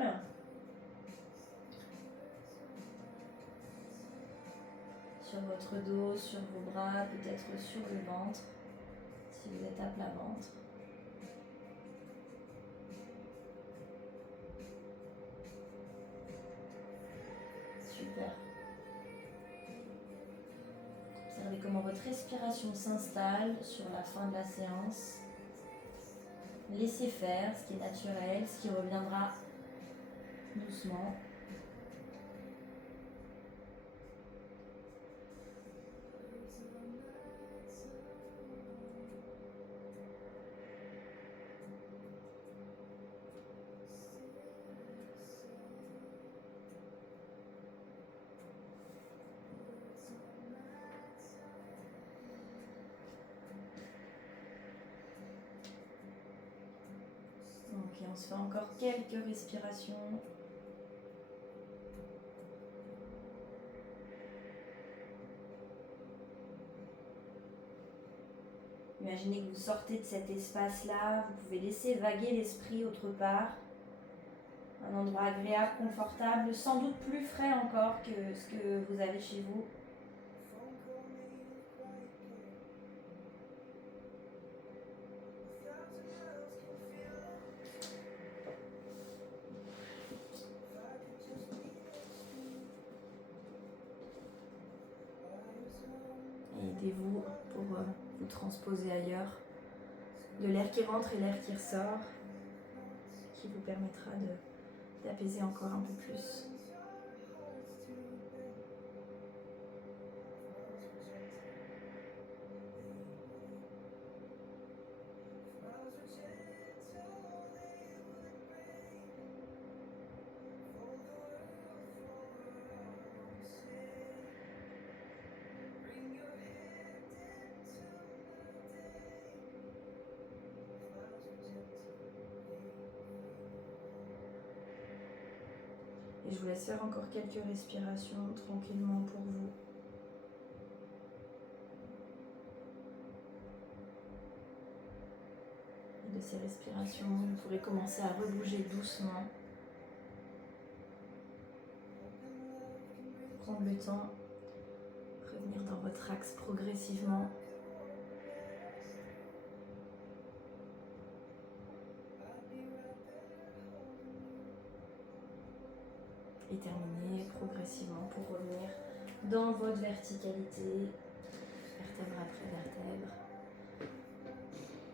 Sur votre dos, sur vos bras, peut-être sur le ventre, si vous êtes à plat ventre. Super. Observez comment votre respiration s'installe sur la fin de la séance. Laissez faire ce qui est naturel, ce qui reviendra doucement. Ok, on se fait encore quelques respirations. Imaginez que vous sortez de cet espace-là, vous pouvez laisser vaguer l'esprit autre part. Un endroit agréable, confortable, sans doute plus frais encore que ce que vous avez chez vous. Et aidez-vous pour vous transposer ailleurs. De l'air qui rentre et l'air qui ressort, qui vous permettra d'apaiser encore un peu plus. Et je vous laisse faire encore quelques respirations tranquillement pour vous. Et de ces respirations, vous pourrez commencer à rebouger doucement. Prendre le temps, revenir dans votre axe progressivement. Et terminer progressivement pour revenir dans votre verticalité, vertèbre après vertèbre.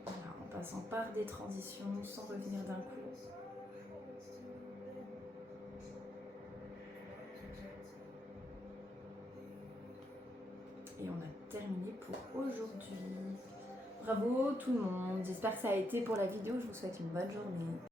Voilà, en passant par des transitions sans revenir d'un coup. Et on a terminé pour aujourd'hui. Bravo tout le monde, j'espère que ça a été pour la vidéo, je vous souhaite une bonne journée.